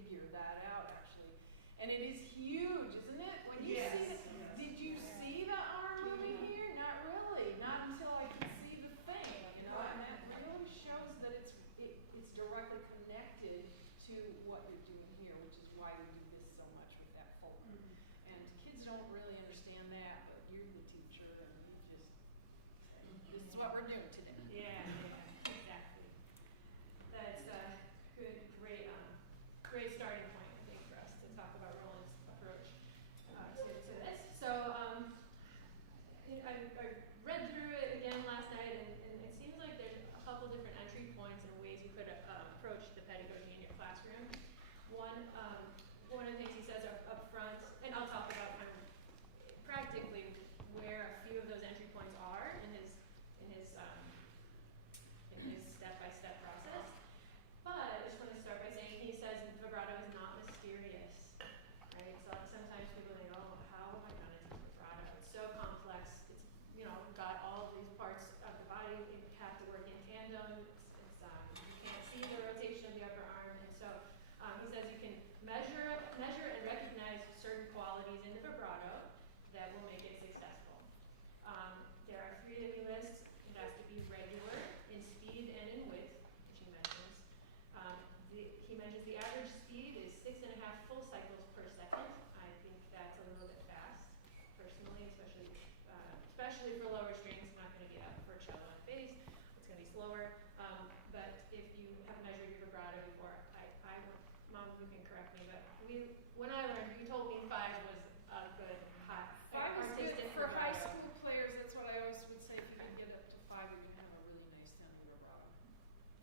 figure that out actually. And it is huge, isn't it? When you see it, did you see the arm moving here? Not really. Not until I could see the thing, you know. And that really shows that it's directly connected to what you're doing here, which is why we do this so much with that folder. And kids don't really understand that, but you're the teacher, and you just say, this is what we're doing today. Yeah, exactly. That's a good, great starting point, I think, for us to talk about Rolland's approach to this. So I read through it again last night, and it seems like there's a couple different entry points and ways you could approach the pedagogy in your classroom. One of the things he says up front, and I'll talk about kind of practically where a few of those entry points are in his step-by-step process. But I just want to start by saying he says vibrato is not mysterious, right? So sometimes people think, oh, how am I going to teach vibrato? It's so complex. It's, you know, got all of these parts of the body. You have to work in tandem. You can't see the rotation of the upper arm. And so he says you can measure and recognize certain qualities in the vibrato that will make it successful. There are 3 that he lists. It has to be regular in speed and in width, which he mentions. He mentions the average speed is 6.5 full cycles per second. I think that's a little bit fast, personally, especially for lower strings. Not going to get up for cello and bass. It's going to be slower. But if you have measured your vibrato before, Mom, you can correct me, but when I learned, you told me 5 was a good high. 5 is good for high school players. That's what I always would say. If you can get up to 5, you're going to have a really nice sound vibrato.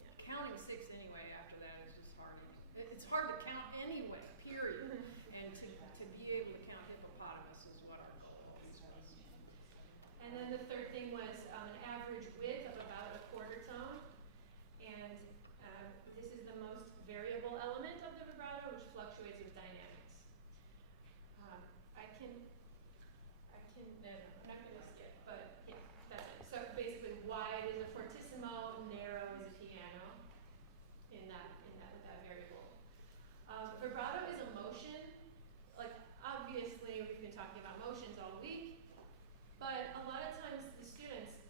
Yeah. Counting 6 anyway after that is just hard. It's hard to count anyway, period. And to be able to count hippopotamus is what our goal is. And then the third thing was an average width of about a quarter tone. And this is the most variable element of the vibrato, which fluctuates with dynamics. No, I'm not going to skip, but yeah, that's it. So basically, wide is a fortissimo, narrow is a piano in that variable. Vibrato is a motion. Like, obviously, we've been talking about motions all week, but a lot of times the students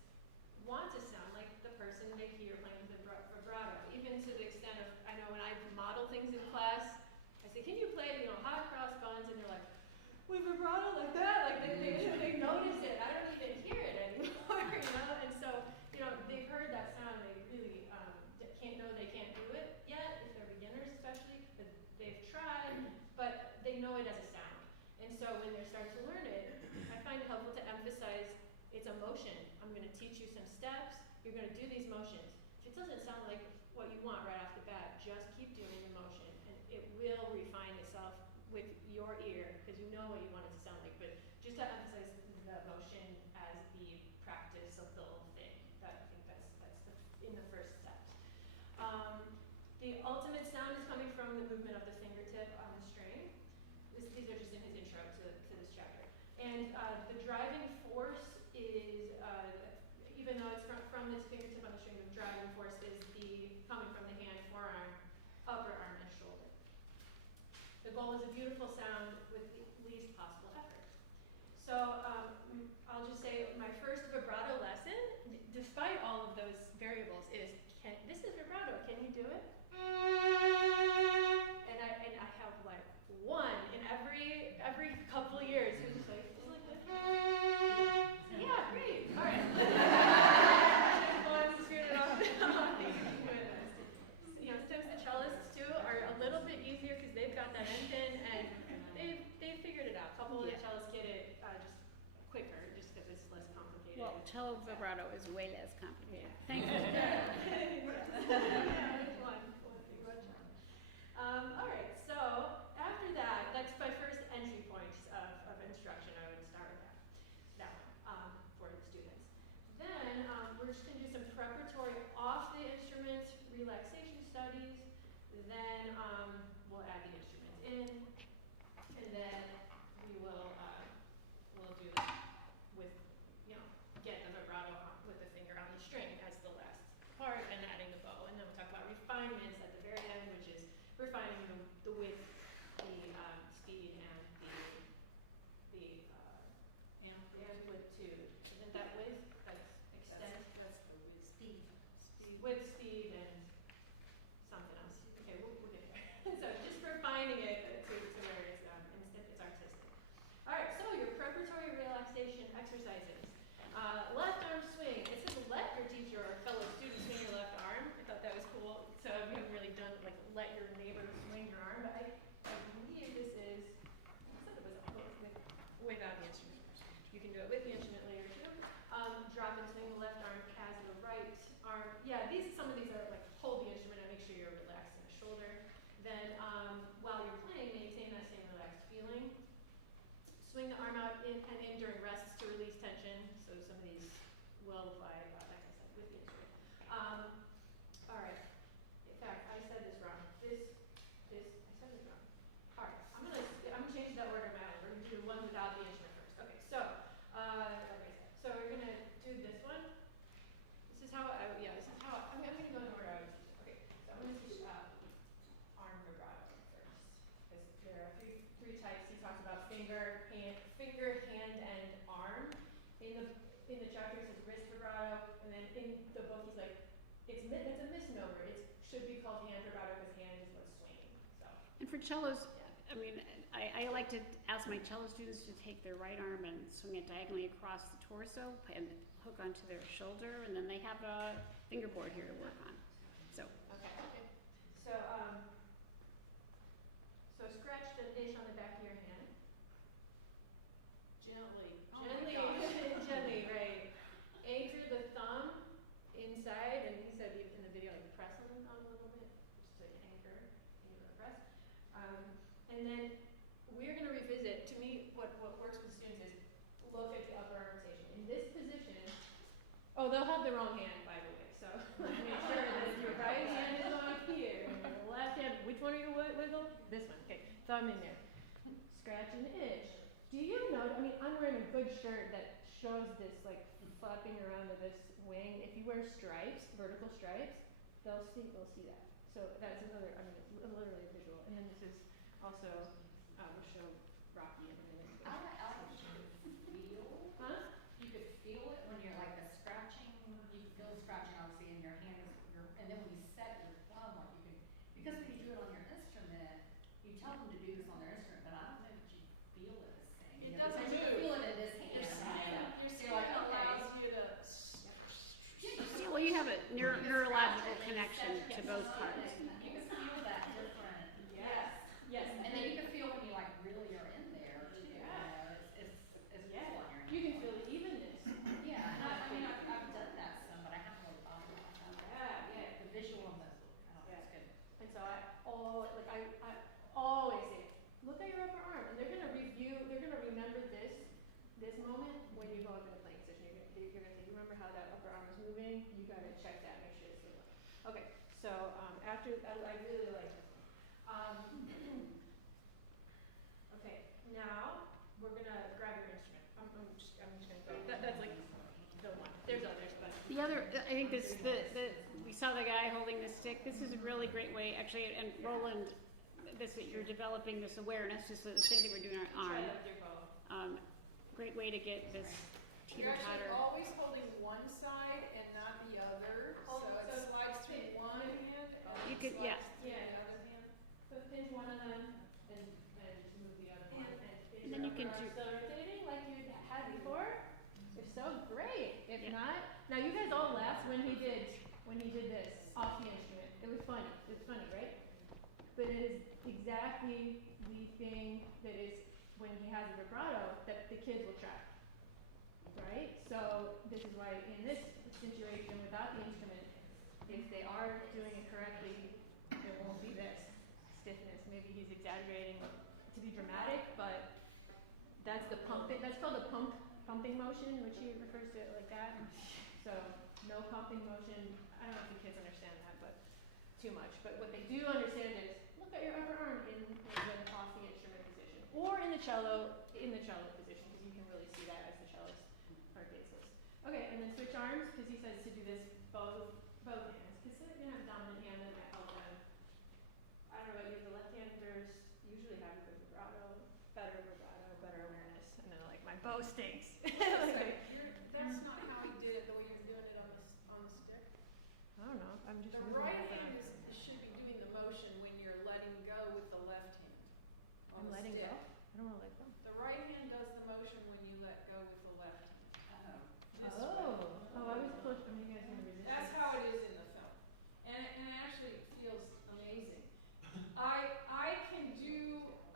want to sound like the person they hear playing with vibrato, even to the extent of, I know when I model things in class, I say, can you play, hot cross buns? And they're like, with vibrato like that? Like, they notice it. I don't even hear it anymore, And so, they've heard that sound. They really they can't do it yet, if they're beginners especially, but they've tried, but they know it as a sound. And so when they're starting to learn it, I find it helpful to emphasize it's a motion. I'm going to teach you some steps. You're going to do these motions. If it doesn't sound like what you want right off the bat, just keep doing the motion, and it will refine itself with your ear, because you know what you want it to sound like. But just to emphasize the motion as the practice of the whole thing. I think that's in the first step. The ultimate sound is coming from the movement of the fingertip on the string. These are just in his intro to this chapter. And the driving force is, even though it's from this fingertip on the string, the driving force is coming from the hand, forearm, upper arm, and shoulder. The goal is a beautiful sound with the least possible effort. So I'll just say my first vibrato lesson, despite all of those variables, is this is vibrato. Can you do it? And I have like one in every couple of years who's just like this. Yeah, great. All right. One screwed it off. Sometimes the cellists too are a little bit easier because they've got that end in and they've figured it out. A couple of the cellists get it just quicker, just because it's less complicated. Well, cello vibrato is way less complicated. Yeah. Thank you. All right, so after that's my first entry point of instruction. I would start with that one for the students. Then we're just going to do some preparatory off the instrument relaxation studies. Then we'll add the instruments in, and then we will we'll do that with, get the vibrato with the finger on the string as the last part, and adding the bow. And then we'll talk about refinements at the very end, which is refining the width, the speed, and the amplitude. Isn't that width? That's extent. That's the width. Speed. Width, speed, and something else. Okay, we'll get there. So just refining it to where it's artistic. All right, so your preparatory relaxation exercises. Left arm swing. It says let your teacher or fellow student swing your left arm. I thought that was cool. So we haven't really done like let your neighbor swing your arm, but I believe this is. I said it was without the instrument. You can do it with the instrument later too. Drop and swing the left arm as the right arm. Yeah, some of these are like hold the instrument and make sure you're relaxing the shoulder. Then while you're playing, maintain that same relaxed feeling. Swing the arm out in and in during rests to release tension. So some of these will apply, like I said, with the instrument. All right. In fact, I said this wrong. I said this wrong. All right. I'm gonna change that order of my own. We're gonna do the one without the instrument first. Okay. So, like I said, so we're gonna do this one. This is how I'm gonna go in order I was teaching. Okay. So I'm gonna teach arm vibrato first. Because there are three types. He talks about finger, hand, and arm. In the chapter it says wrist vibrato, and then in the book he's like, it's a misnomer. It should be called hand vibrato because hand is what's swinging. So. And for cellos, Yeah. I mean, I like to ask my cello students to take their right arm and swing it diagonally across the torso and hook onto their shoulder, and then they have a fingerboard here to work on. So. Okay. So scratch the itch on the back of your hand. Gently, right. Anchor the thumb inside, and he said in the video, like press on the thumb a little bit, just to anchor the press. And then we're going to revisit. To me, what works with students is look at the upper arm rotation. In this position, they'll have the wrong hand, by the way. So make sure that your right hand is on here, and your left hand. Which one are you wiggle? This one. Okay, thumb in there. Scratch an itch. Do you know? I mean, I'm wearing a good shirt that shows this like flapping around of this wing. If you wear stripes, vertical stripes, they'll see that. So that's another. I mean, literally a visual. And then this is also we'll show Rocky in a minute. I like feel. Huh? You could feel it when you're like the scratching. You can feel the scratching obviously in your hand, and then when you set your thumb, like you can, because when you do it on your instrument, you tell them to do this on their instrument, but I don't know that you feel it the same. It doesn't you move. feel it in this hand. Your skin You're like, okay. allows you to. Yeah, well, you have a neurological connection to both parts. You can feel that different. Yes. And then you can feel when you like really are in there too. Yeah. It's cool Yeah. on your You can feel the evenness. Yeah, and I've done that some, but I haven't really thought about that. Yeah. The visual and the it's good. And so I always say, look at your upper arm, and they're gonna remember this moment when you go up in the playing position. You're gonna say, you remember how that upper arm is moving? You gotta check that, make sure it's good. Okay, so after I really like it. Okay, now we're gonna grab your instrument. I'm just gonna go. That's like the one. There's others, but The other, I think we saw the guy holding the stick. This is a really great way, actually, and Rolland, you're developing this awareness, just the same thing we're doing on our try arm. that with your bow. Great way to get this You're actually teeter-totter. always holding one side and not the other, so it slides through one hand. You could, yeah. Yeah, the other hand. So pinch one of them and just move the other one. And then you can do. Still rotating like you had before. If so, great. If not, now you guys all laughed when he did this off the instrument. It was funny. It was funny, right? But it is exactly the thing that is when he has a vibrato that the kids will try. Right? So this is why in this situation without the instrument, if they are doing it correctly, there won't be this stiffness. Maybe he's exaggerating to be dramatic, but that's the pumping. That's called the pumping motion, which he refers to it like that. So no pumping motion. I don't know if the kids understand that, but too much. But what they do understand is look at your upper arm in the off the instrument position, or in the cello position, because you can really see that as the cellist are baseless. Okay, and then switch arms, because he says to do this both hands, because you're gonna have dominant hand and elbow. I don't know about you, the left hand, there's mistakes. That's not how he did it, the way you're doing it on the stick. I don't know. I'm just The moving right it hand around. should be doing the motion when you're letting go with the left hand on I'm the letting stick. go. I don't want to let go. The right hand does the motion when you let go with the left hand. This way. Oh, I was supposed. I mean, you guys are gonna resist. That's how it is in the film, and it actually feels amazing.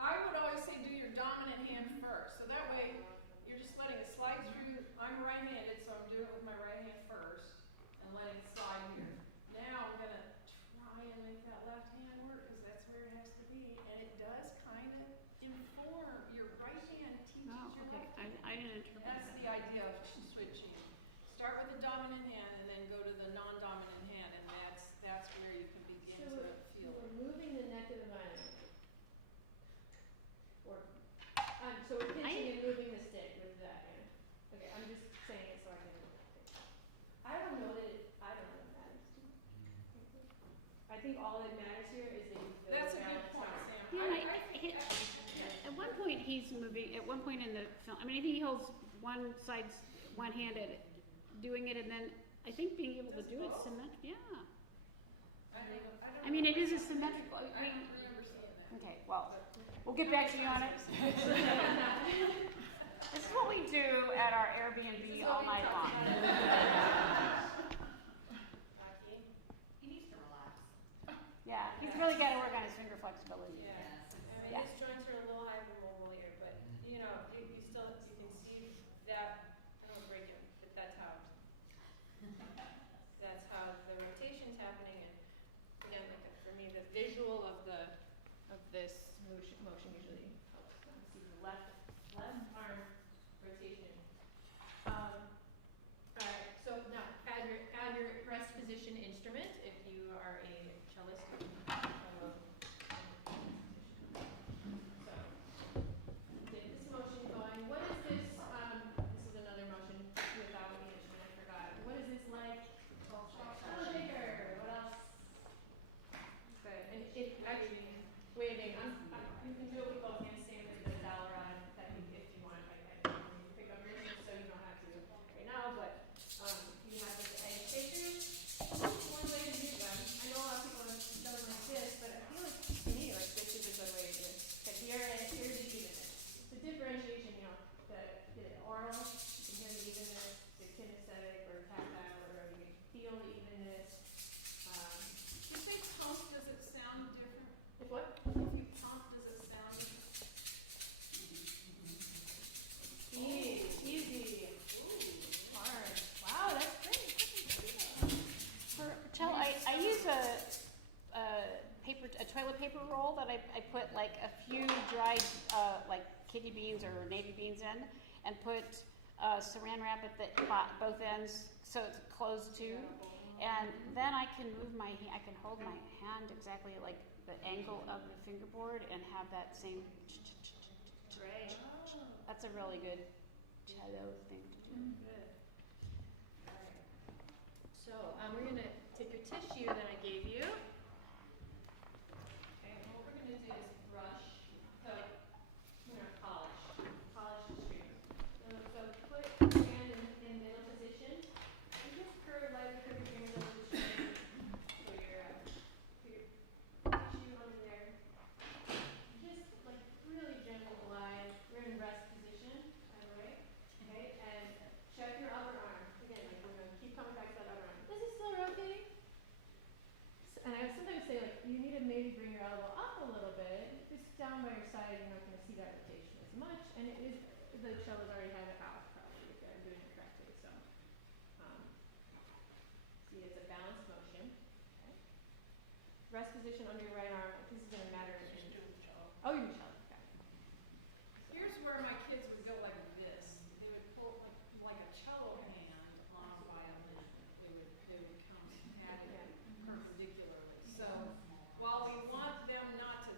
I would always say do your dominant hand first, so that way you're just letting it slide through. I'm right-handed, so I'm doing it with my right hand first and letting it slide here. Now I'm gonna try and make that left hand work because that's where it has to be, and it does kind of inform your right hand teaches Oh, your okay. left hand. I didn't interpret That's that. the idea of switching. Start with the dominant hand and then go to the non-dominant hand, and that's where you can begin to feel we're it. moving the neck of the violin. So we're pinching and moving the stick with that hand. Okay, I'm just saying it so I can. I don't know that it matters too much. I think all that matters here is that you feel That's a good balanced point, out. Sam. Yeah, at one point he's moving. At one point in the film, I mean, I think he holds one side, one-handed, doing it, and then I think being able to do it symmetric. Yeah. I mean, it is a symmetrical. I don't remember seeing that. Okay, well, we'll get back to you on it. This is what we do at our Airbnb all night long. He needs to relax. Yeah, he's really got to work on his finger flexibility. Yeah. Yes. I mean, Yeah. his joints are a little hypermobile here, but you know, you can see that. I don't break him, but that's how the rotation's happening. And again, like for me, the visual of this motion usually helps. See the left arm rotation. All right. So now add your rest position instrument if you are a cellist. So get this motion going. What is this? This is another motion without the instrument. I forgot. What is this like? Shuttle shaker. What else? Good. And it actually waving. You can do it with both hands. Same as the Dalaran. I think if you want, I can pick up your hands so you don't have to right now. But you have this egg shaker. One way to do them. I know a lot of people have done them like this, but I feel like to me, like this is a good way to do it. Okay, here's the evenness. It's the differentiation, you know, the oral, you can hear the evenness, the kinesthetic or tactile, or you can feel the evenness. Do you think pump, does it sound different? If what? If you pump, does it sound different? Easy. Ooh, hard. Wow, that's great. For cello, I use a toilet paper roll that I put like a few dried like kidney beans or navy beans in, and put saran wrap at both ends so it's closed too. And then I can I can hold my hand exactly like the angle of the fingerboard and have that same. Great. That's a really good cello thing to do. Good. All right. So we're going to take your tissue that I gave you. Okay, and what we're going to do is brush, polish the strings. So put your hand in middle position and just lightly curve your fingers over the string. So your tissue under there. Just like really gentle glide. We're in rest position, alright? Okay, and check your other arm. Again, like we're gonna keep coming back to that other arm. This is still rotating. And I sometimes say like you need to maybe bring your elbow up a little bit. If it's down by your side, you're not gonna see that rotation as much. And it is the cello's already had it out probably if I'm doing it correctly. So see it's a balanced motion. Okay. Rest position under your right arm. This is gonna matter in oh, you do cello. Okay. Here's where my kids would go like this. They would pull like a cello hand on a violin. They would come at it perpendicularly. So while we want them not to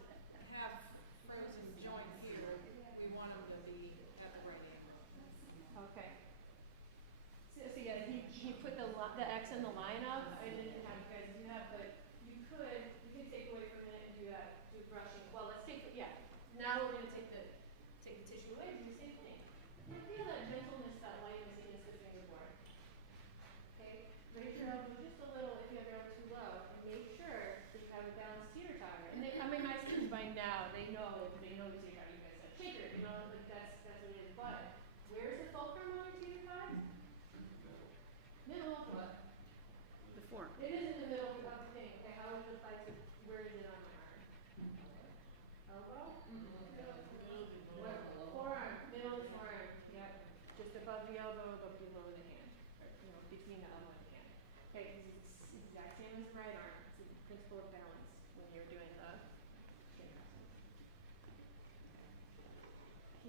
have frozen joint here, we want them to be at the right angle. Okay. So yeah, he put the X and the line up. I didn't have you guys do that, but you could take away for a minute and do that, do brushing. Well, let's take now we're going to take the tissue away and do the same thing. And feel that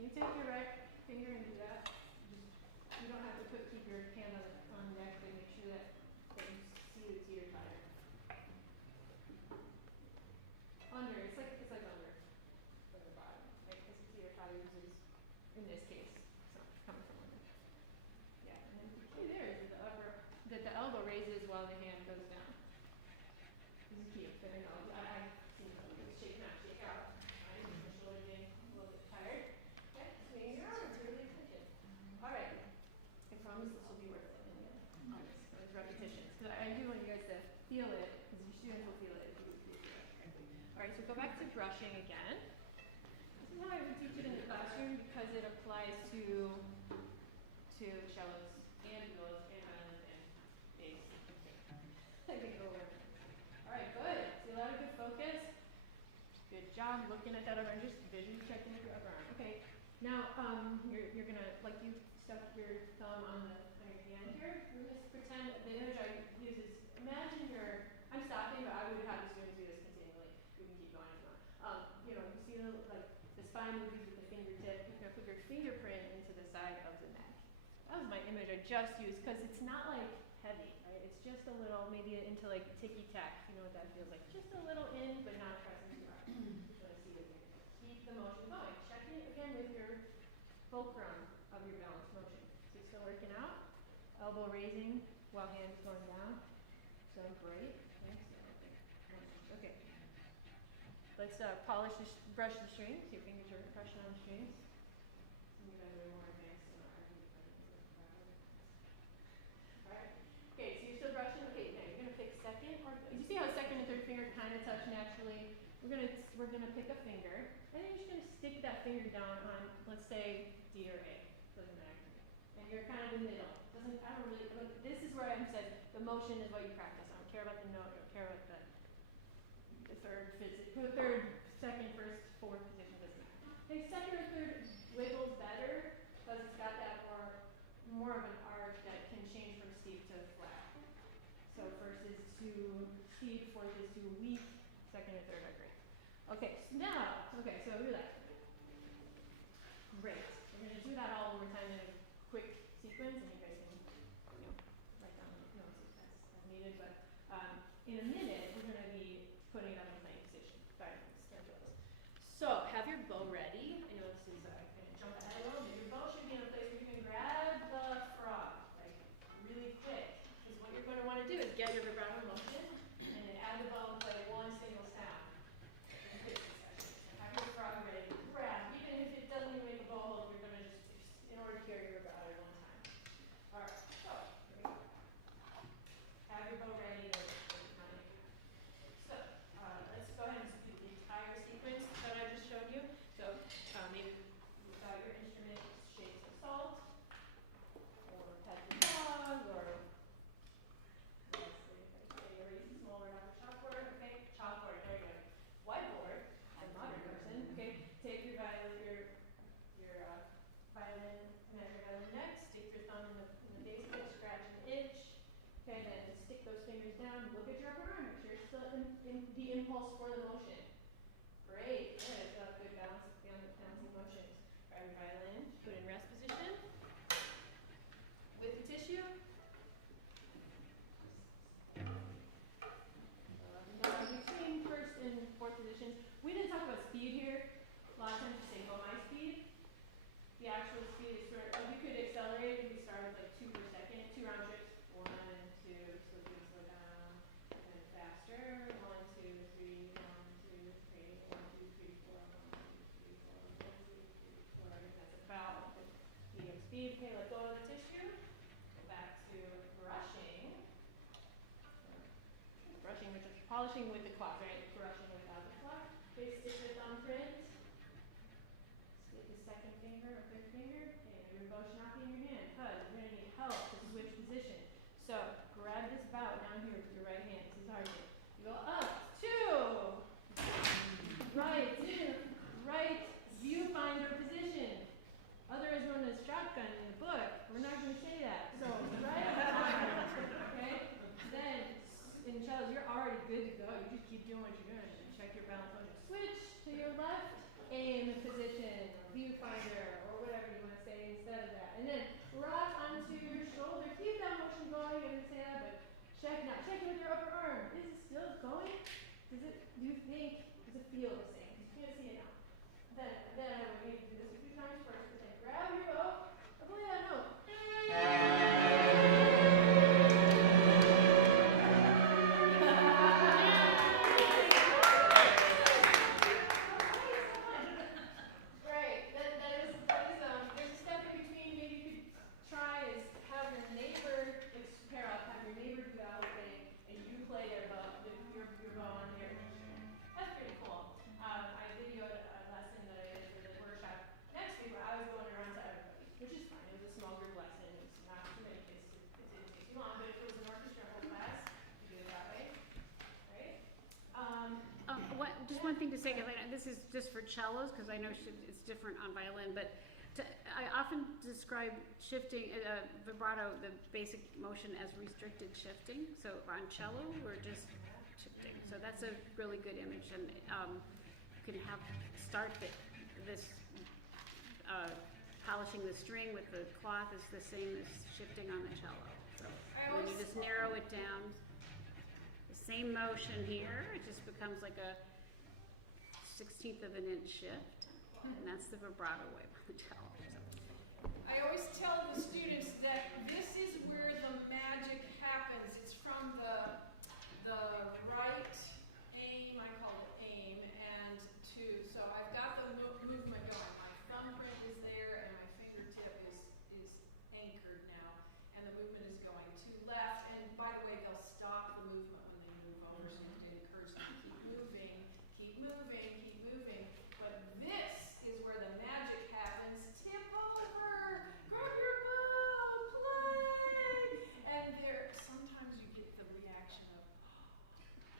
you take your right finger and do that? You don't have to keep your hand on the neck, but make sure that you see the teeter totter. Under, it's like under from the bottom, right? Because the teeter totter usually, in this case, it's not coming from under. Yeah, and then the key there is that the elbow raises while the hand goes down. This is key. So, I've seen some of this shake out. My shoulder getting a little bit tired. Okay, swing your arms, really attention. All right. I promise this will be worth it in the end. Those repetitions. Because I do want you guys to feel it, because your students will feel it if you do it. All right, so go back to brushing again. This is how I would teach it in the classroom because it applies to cellos and violas and violins and bass. I can go over. All right, good. See a lot of good focus. Good job looking at that other arm, just visually checking your other arm. Okay. Now, you're gonna, like you stuck your thumb on your hand here. We're gonna pretend the image I use is, imagine I'm stopping, but I would have the students do this continually. We can keep going if you want. You see the spine moves with the fingertip. You're gonna put your fingerprint into the side of the neck. That was my image I just used because it's not like heavy, right? It's just a little, maybe into like ticky-tack. You know what that feels like? Just a little in, but not pressing too hard. Just want to see the fingertip. Keep the motion going. Check it again with your fulcrum of your balance motion. So you're still working out. Elbow raising while hand is going down. So great. Okay. Let's brush the strings. Your fingers are brushing on the strings. Some of you guys are more advanced than I are. Alright. Okay, so you're still brushing. Okay, now you're gonna pick second you see how second and third finger kinda touch naturally? We're gonna pick a finger, and then you're just gonna stick that finger down on, let's say, D or A. Doesn't matter. And you're kind of in the middle. This is where I said the motion is what you practice. I don't care about the note, I don't care about the third, second, first, fourth position, doesn't matter. I think second or third wiggles better because it's got that more of an arc that can change from steep to flat. So first is to steep, fourth is to weak, second and third are great. Okay, so relax. Great. We're going to do that all over time in a quick sequence, and you guys can write down notes if that's needed. But in a minute, we're going to be putting it up in playing position. So have your bow ready. I know this is going to jump ahead a little bit. Your bow should be in a place where you can grab the frog, like really quick. Because what you're going to want to do is get your vibrato motion and then add the bow and play one single sound. Have your frog ready to grab. Even if it doesn't even make a bow hold, you're going to just, in order to carry your vibrato one time. Alright, so here we go. Have your bow ready. So let's go ahead and do the entire sequence that I just showed you. So maybe without your instrument, shapes of salt, or pet the dog, or erase a small word on the chalkboard. Okay, chalkboard, there you go. Whiteboard, a modern person. Okay, take your violin, imagine your violin neck, stick your thumb in the base of it, scratch an itch. Okay, then stick those fingers down, look at your upper arm, make sure you're still in the impulse for the motion. Great, good, good balancing motions. Grab your violin, put it in rest position. With the tissue. Between first and fourth positions. We didn't talk about speed here. A lot of times you say go my speed. The actual speed is sort of, you could accelerate if you start with like 2 per second, 2 round trips, 1 and 2, so you can slow down, and faster, 1, 2, 3, 1, 2, 3, 1, 2, 3, 4, 1, 2, 3, 4, 1, 2, 3, 4. That's about the medium speed. Okay, let go of the tissue. Go back to brushing. Brushing, which is polishing with the cloth, right? Brushing without the cloth. Okay, stick your thumbprint. Stick the second finger or third finger. Okay, your bow's not in your hand. Because you're going to need help to switch position. So grab this bout down here with your right hand. This is hard here. You go up, 2. Right, viewfinder position. Otherwise known as shotgun in the book. We're not going to say that. So right, okay. Then in cellos, you're already good to go. You just keep doing what you're doing. Check your balance motion. Switch to your left. Aim position. viewfinder or whatever you want to say instead of that. And then rock onto your shoulder. Keep that motion going and say that, but shake it with your upper arm. Is it still going? Do you think, does it feel the same? You can't see it now. Then I would need to do this a few times first, but then grab your bow, and play that note. Right. There's a step in between. Maybe you could try is have your neighbor pair up, have your neighbor do that whole thing, and you play their bow, your bow on here. That's pretty cool. I videoed a lesson that I did for the workshop next week where I was going around to everybody, which is fine. It was a small group lesson. It's not too many kids. It didn't take too long, but if it was an orchestra whole class, you do it that way, right? Just one thing to say, because this is just for cellos, because I know it's different on violin, but I often describe shifting, vibrato, the basic motion as restricted shifting. So on cello, we're just shifting. So that's a really good image, and you can start this polishing the string with the cloth is the same as shifting on the cello. So when you just narrow it down, the same motion here, it just becomes like a 1/16 of an inch shift, and that's the vibrato wave on the cello. I always tell the students that this is where the magic happens. It's from the right aim, I call it aim, and so I've got the movement going. My thumbprint is there, and my fingertip is anchored now, and the movement is going to left. And by the way, they'll stop the movement when they move over, so you can encourage them to keep moving, keep moving, keep moving. But this is where the magic happens. Tip over, grab your bow, play, and sometimes you get the reaction of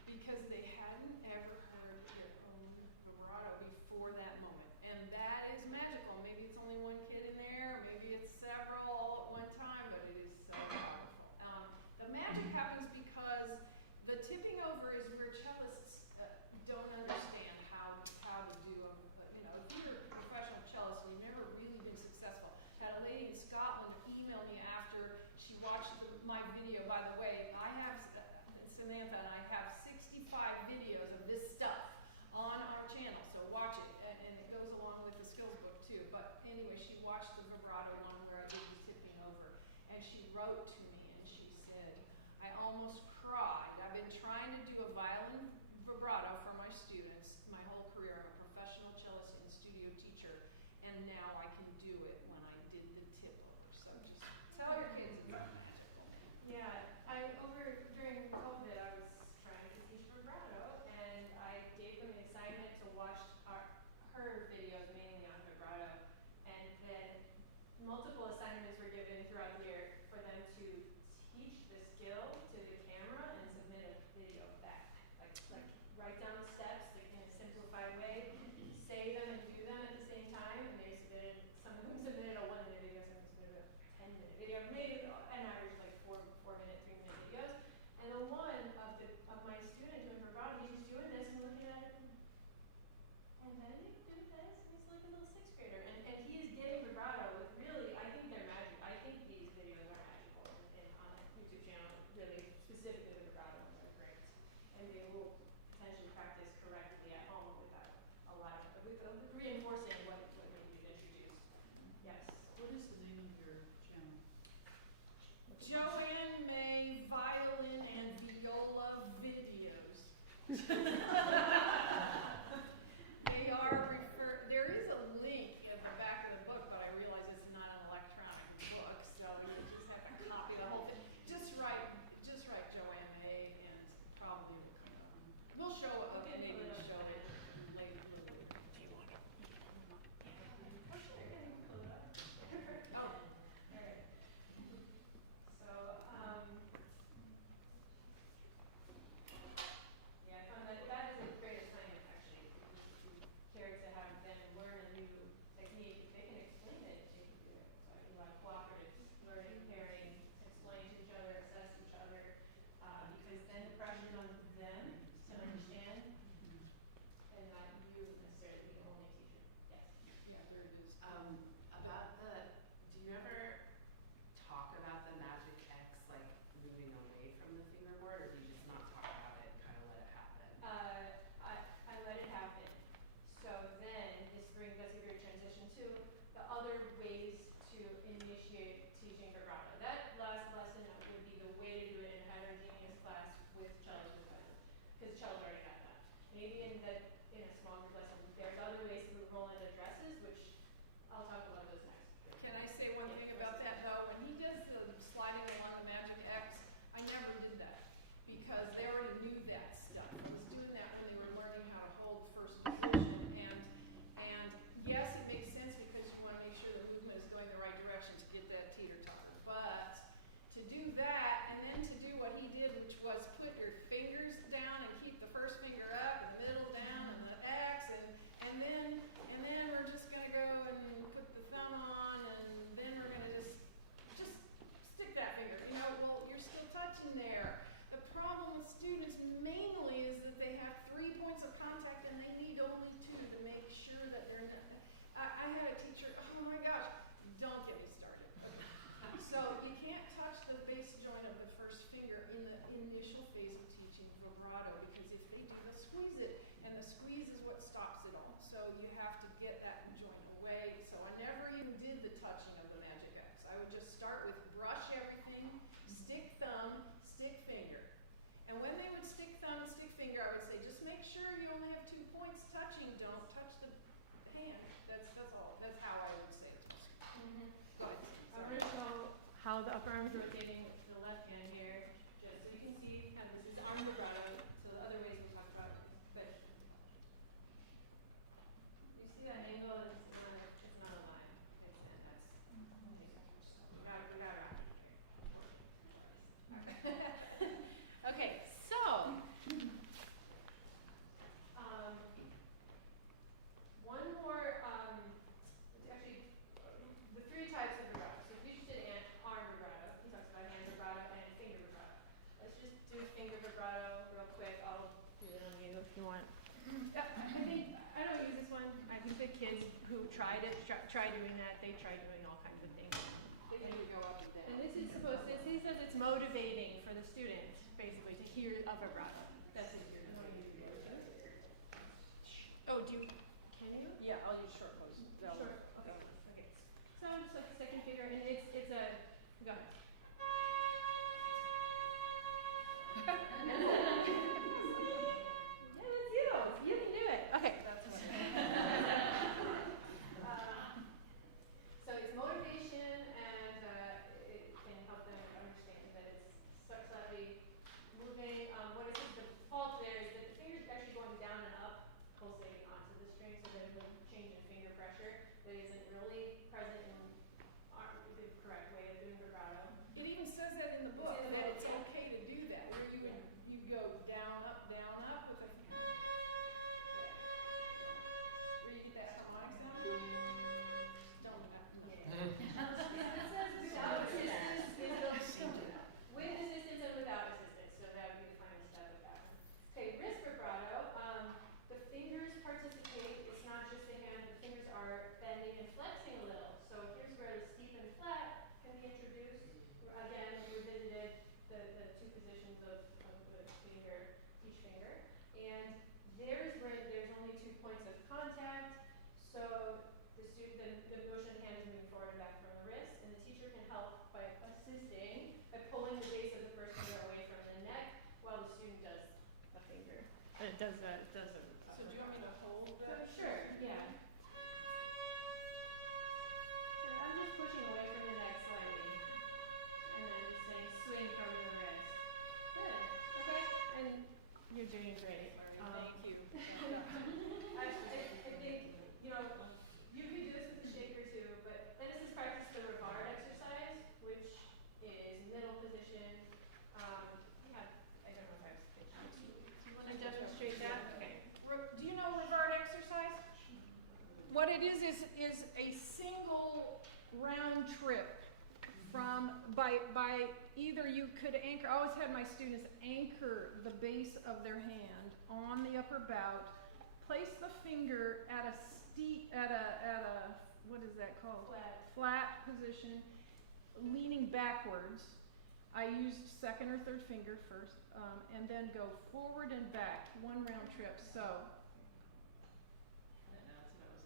because they hadn't ever heard their own vibrato before that moment, and that is magical. Maybe it's only one kid in there, maybe it's several all at one time, but it is so powerful. The magic happens because the tipping over is where cellists don't understand how to do them. But if you're a professional cellist and you've never really been successful, had a lady in Scotland email me after she watched my video. By the way, I have Samantha and I have 65 videos of this stuff on our channel, so watch it, and it goes along with the skills book too. But anyway, she watched the vibrato one where I did the tipping over, and she wrote to me and she said, I almost cried. I've been trying to do a violin vibrato for my students my whole career. I'm a professional cellist and studio teacher, and now I can do it when I did the tip over. So just tell your kids it's magical. Yeah, during COVID, I was trying to teach vibrato, and I gave them the assignment to watch her videos mainly on vibrato, and then multiple assignments were given throughout the year for them to teach the skill to the camera and submit a video back, like write down the steps like in a simplified way, say them and do them at the same time, and some of them submitted a 1-minute video, some of them submitted a 10-minute video, maybe an average like 4-minute, 3-minute videos. And the one of my student doing vibrato, he's just doing this and looking at it, and then you do this, and he's like a little 6th grader, and he is getting vibrato with really, I think they're magic. I think these videos are magical, and on the YouTube channel, really specifically the vibrato ones are great, and they will potentially practice correctly at home without a lot of reinforcing what maybe you've introduced. Yes. What is the name of your channel? Joanne May Violin and Viola Videos. There is a link in the back of the book, but I realize it's not an electronic book, so you just have to copy the whole thing. Just write Joanne May, and probably will come up. We'll show it, and maybe we'll show it later. Do you want to? Oh, sure. Yeah, you can pull it up. Oh. All right. So, yeah, I found that is a great maybe in a small group lesson. There's other ways that Rolland addresses, which I'll talk about those next. Can I say one thing about that though? When he does the sliding along the magic X, I never did that because they already knew that stuff. I was doing that when they were learning how to hold first position, and yes, it makes sense because you want to make sure the movement is going the right direction to get that teeter-totter. But to do that and then to do what he did, which was put your fingers down and keep the first finger up and the middle down and the X, and then we're just gonna go and put the thumb on, and then we're gonna just stick that finger. You know, well, you're still touching there. The problem with students mainly is that they have 3 points of contact and they need only 2 to make sure that they're not. I had a teacher, oh my gosh, don't get me started. So you can't touch the base joint of the first finger in the initial phase of teaching vibrato, because if they do, they'll squeeze it, and the squeeze is what stops it all. So you have to get that joint away. So I never even did the touching of the magic X. I would just start with brush everything, stick thumb, stick finger. And when they would stick thumb and stick finger, I would say, just make sure you only have 2 points touching. Don't touch the hand. That's all. That's how I would say it. Go ahead. I'm going to show how the upper arm is rotating to the left hand here, just so you can see kind of this is arm vibrato. So the other ways we talk about it, but you see that angle? It's not a line. We got it right here. Okay, so one more, actually, the 3 types of vibrato. So if you just did arm vibrato, he talks about hand vibrato and finger vibrato. Let's just do finger vibrato real quick. I'll do it on you if you want. I don't use this one. I think the kids who tried it, try doing that. They try doing all kinds of things. They need to go up and down. And this is supposed to, he says it's motivating for the student, basically, to hear a vibrato. That's what you're doing. Oh, can you? Yeah, I'll use short pose. Sure. Okay. So just like the second finger, and it's a, go ahead. Yeah, that's you. You can do it. Okay. So it's motivation, and it can help them understand that it's slightly moving. What it is, the default there is that the finger's actually going down and up, pulsating onto the string, so there's a change in finger pressure that isn't really present in the correct way of doing vibrato. It even says that in the book, It's in the that book, it's yeah. okay to do that, where you go down, up with a finger. Where you get that harmonic sound? Don't do that. Without assistance is with assistance and without assistance, so that would be the final step of that one. Okay, wrist vibrato. The fingers participate. It's not just the hand. The fingers are bending and flexing a little. So here's where the steep and flat can be introduced. Again, we revisited the 2 positions of the finger, each finger. And there's where there's only 2 points of contact. So the motion of the hand is moving forward and back from the wrist, and the teacher can help by assisting by pulling the base of the first finger away from the neck while the student does a finger. It does a. So do you want me to hold that? Sure, yeah. I'm just pushing away from the neck slightly, and then just saying swing from the wrist. Good. Okay, and you're doing great. Thank you. I think, you know, you can do this with the shaker too, but then this is practice the Rivard exercise, which is middle position. Yeah, I don't know if I was thinking. Do you want to demonstrate that? Okay. Do you know revert exercise? What it is a single round trip by either you could anchor. I always had my students anchor the base of their hand on the upper bout, place the finger at a what is that called? Flat position, leaning backwards. I used second or third finger first, and then go forward and back, 1 round trip. So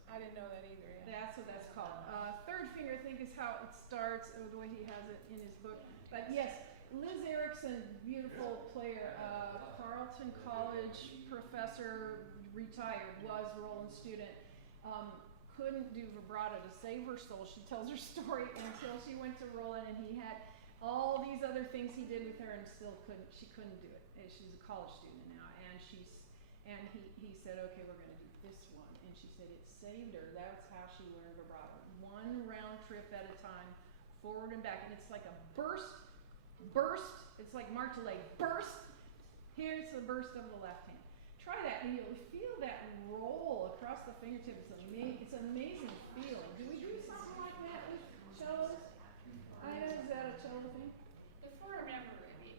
I didn't know that either. Yeah. That's what that's called. Third finger, I think, is how it starts, or the way he has it in his book. But yes, Liz Erickson, beautiful player, Carleton College professor, retired, was Rolland student, couldn't do vibrato to save her soul. She tells her story until she went to Rolland, and he had all these other things he did with her, and she couldn't do it. And she's a college student now, and he said, okay, we're going to do this one, and she said it saved her. That's how she learned vibrato, one round trip at a time, forward and back, and it's like a burst. It's like martelet, burst. Here's the burst of the left hand. Try that, and you'll feel that roll across the fingertips. It's an amazing feeling. Do we do something like that with cellos? Ida, is that a cello thing? The forearm never, we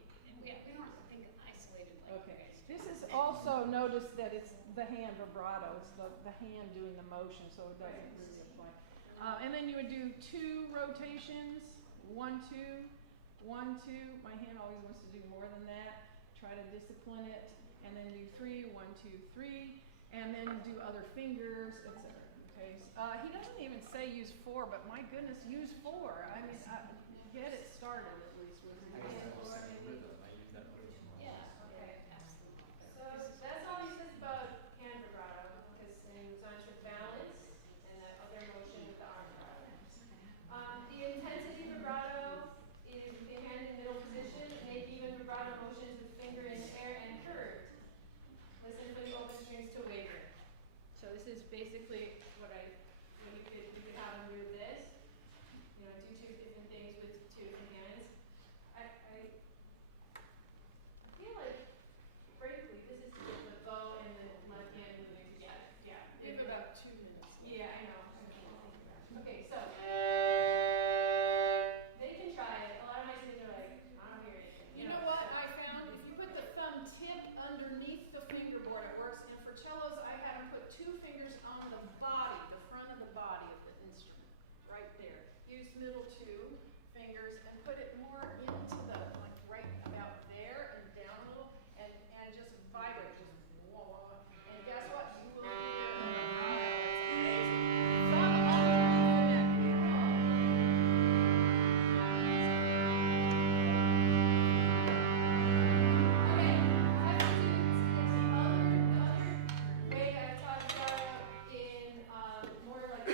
don't think isolated like Okay. you guys do. This is also, notice that it's the hand vibrato. It's the hand doing the motion, so it doesn't really apply. And then you would do 2 rotations, 1, 2, 1, 2. My hand always wants to do more than that. Try to discipline it. And then do 3, 1, 2, 3. And then do other fingers, etc. Okay. He doesn't even say use 4, but my goodness, use 4. I mean, get it started at least with it. Yeah, okay. So that's all he says about hand vibrato, because then he moves on to balance and that other motion with the arm vibrato. The intensity vibrato is with the hand in middle position, make even vibrato motions with finger in the air and curved. Listen for the open strings to waver. So this is basically what you could have him do this. You know, do 2 different things with 2 different hands. I feel like, frankly, this is the bow and the left hand moving together. Yeah. We have about 2 minutes. Yeah, I know. Okay, so they can try it. A lot of my students are like, I don't hear anything. You know what I found? If you put the thumb tip underneath the fingerboard, it works. And for cellos, I have them put 2 fingers on the body, the front of the body of the instrument, right there. Use middle 2 fingers and put it more into the, like right about there and down a little, and just vibrate, just whoa. And guess what? You will hear a vibrato. It's amazing. Thumb underneath the neck. Okay, I have to do the other way I've taught vibrato in more like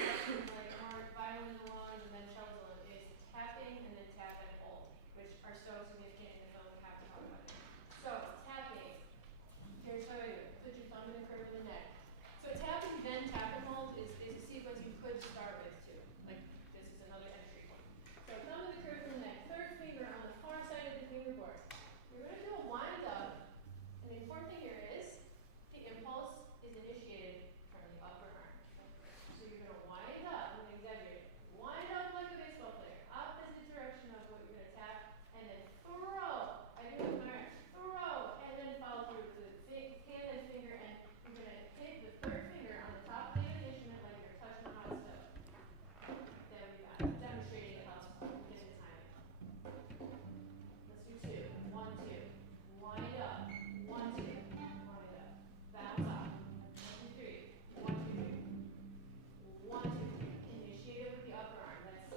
violin alone and then cello alone is tapping and then tap and hold, which are so significant in the film we have to talk about it. So tapping, here's how I do it. Put your thumb in the curve of the neck. So tapping then tap and hold is a sequence you could start with too. Like this is another entry point. So thumb in the curve of the neck, third finger on the far side of the fingerboard. You're going to do a wind up, and the important thing here is the impulse is initiated from the upper arm. So you're going to wind up, I'm going to exaggerate, wind up like a baseball player, opposite direction of what you're going to tap, and then throw. I do it with my arm. Throw, and then follow through with the hand and finger, and you're going to hit the third finger on the top plate of the instrument like you're touching a hot stove. Then we got it. Demonstrating it helps get the timing. Let's do 2. 1, 2. Wind up. 1, 2. Wind up. Bounce off. 1, 2, 3. 1, 2, 3. 1, 2, 3. Initiate it with the upper arm. That's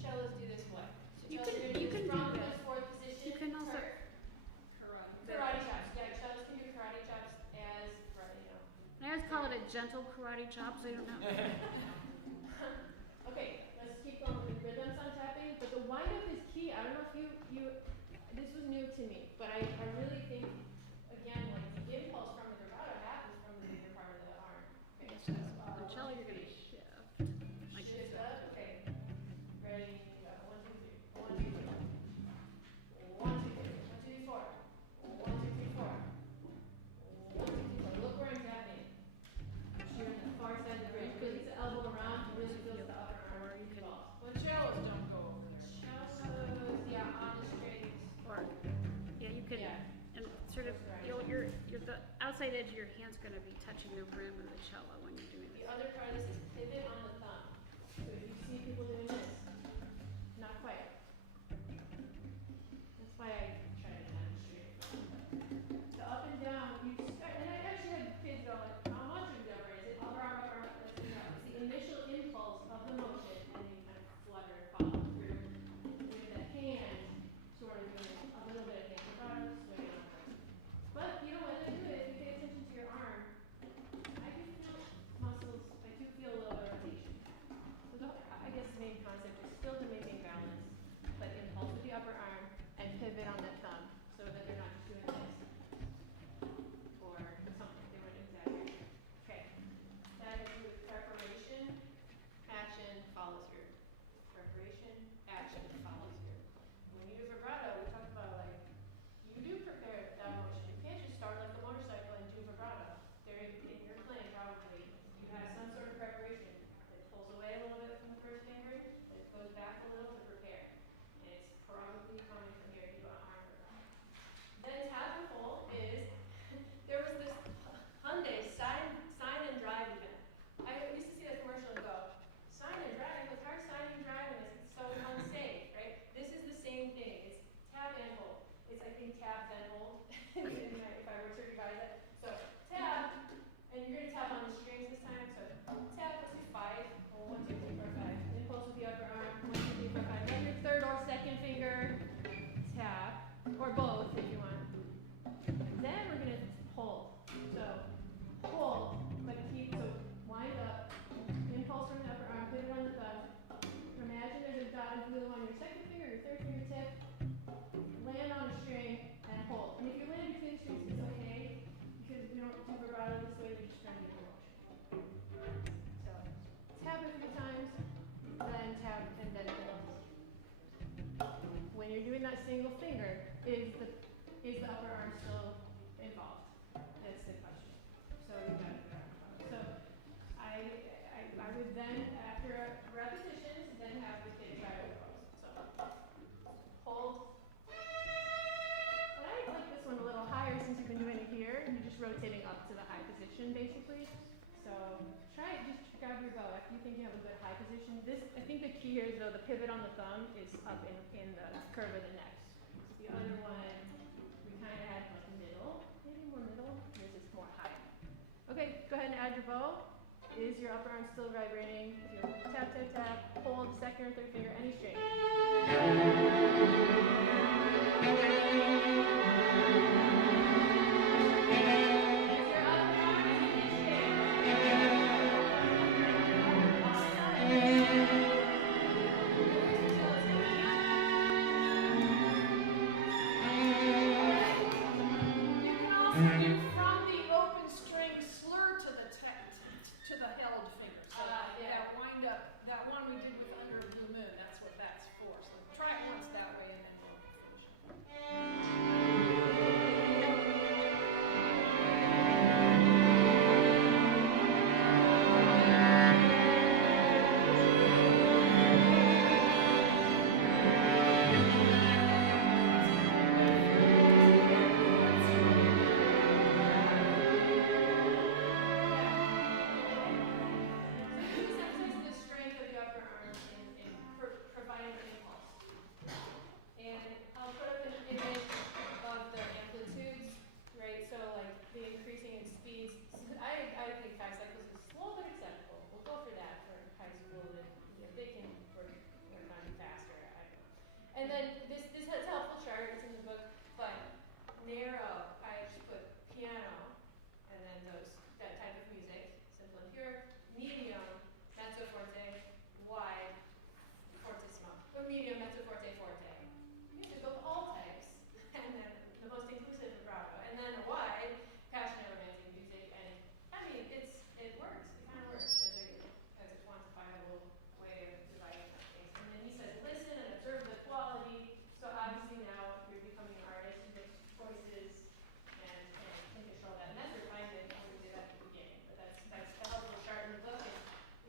cellos do this way. So You cellos can- are you gonna can do do from that. the 4th position. You can also- Karate chops. Yeah, cellos can do karate chops as I always call it a gentle karate chop, so you don't know. Okay, let's keep going with the rhythms on tapping, but the wind up is key. I don't know if you this was new to me, but I really think, again, like the impulse from the vibrato happens from the bigger part of the arm. Okay, Yes, yes. On cello, you're going to shift. Like shift this. up, okay. Ready, go. 1, 2, 3. 1, 2, 3. 1, 2, 3. 1, 2, 3, 4. 1, 2, 3, 4. 1, 2, 3, 4. Look where I'm tapping. You're on the far side of the bridge. Because it's the elbow around, you really feel the upper arm involved. But cellos don't go over there. Cellos, yeah, on the strings. Or, yeah, you could, Yeah. and sort of, the outside edge of your hand's going to be touching the rim of the cello when you're doing The this. other part of this is pivot on the thumb. So if you see people doing this, not quite. That's why I try to demonstrate. The up and down, you start, and I actually had kids go like, how much of that is it? Upper arm, that's enough. It's the initial impulse of the motion, and you kind of flutter and follow through with the hand sort of doing it. you're doing that single finger, is the upper arm still involved? That's the question. So you got it. So I would then, after repetitions, then have the kid try it with both. So hold. And I like this one a little higher since you've been doing it here. You're just rotating up to the high position basically. So try it, just grab your bow after you think you have a good high position. I think the key here is though the pivot on the thumb is up in the curve of the neck. The other one, we kind of had like middle, maybe more middle. This is more high. Okay, go ahead and add your bow. Is your upper arm still vibrating? If you tap, tap, tap, hold second or third finger, any string. From the open string slur to the held finger. So Yeah. that one we did with Under a Blue Moon, that's what that's for. So try it once that way and then we'll finish. And then this has a helpful chart, it's in the book, but narrow, I just put piano, and then that type of music, simple and pure, medium, mezzo forte, wide, fortissimo, or medium, mezzo forte, forte. Music of all types, and then the most inclusive vibrato, and then a wide, passionate romantic music, and I mean, it works, it kind of works as a quantifiable way of dividing up things. And then he says, listen and observe the quality. So obviously now you're becoming an artist, you make choices and can control that. And that's refinement, as we did at the beginning. But that's the helpful chart in the book, and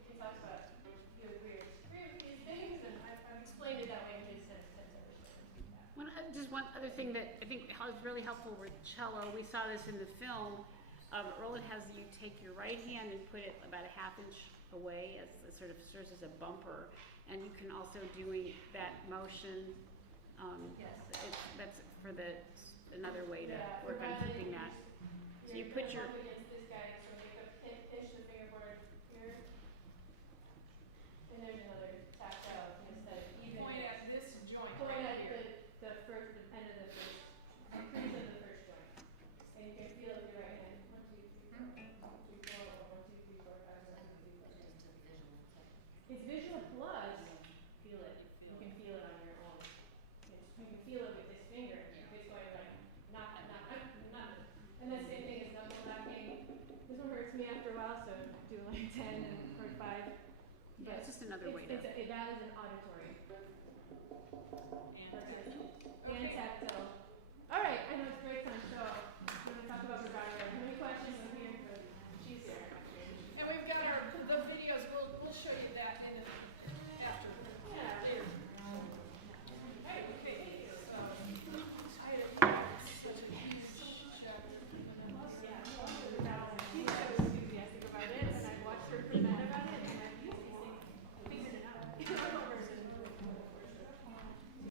it talks about you agree or disagree with these things, and I've explained it that way in his sense Just one other thing that I think is really helpful with cello, we saw this in the film. Rolland has you take your right hand and put it about a half inch away as it sort of serves as a bumper, and you can also doing that motion. Yes. That's for another way to work on keeping that. So you put your up against this guy, so pinch the fingerboard here, and there's another tactile instead of even. Point at this joint. Point right at here. the end of the first, the crease of the first joint. And you can feel it with your right hand. 1, 2, 3, 4, 1, 2, 3, 4, 1, 2, 3, 4, 5, 6, 7, 8, 9. It's visual plus. Feel it. You can feel it on your own. You can feel it with this finger. It's going like not. And the same thing as knuckle knocking. This one hurts me after a while, so do like 10 or 5. yeah, it's just another way to. That is an auditory. And tactile. All right, I know it's break time, so I'm going to talk about vibrato.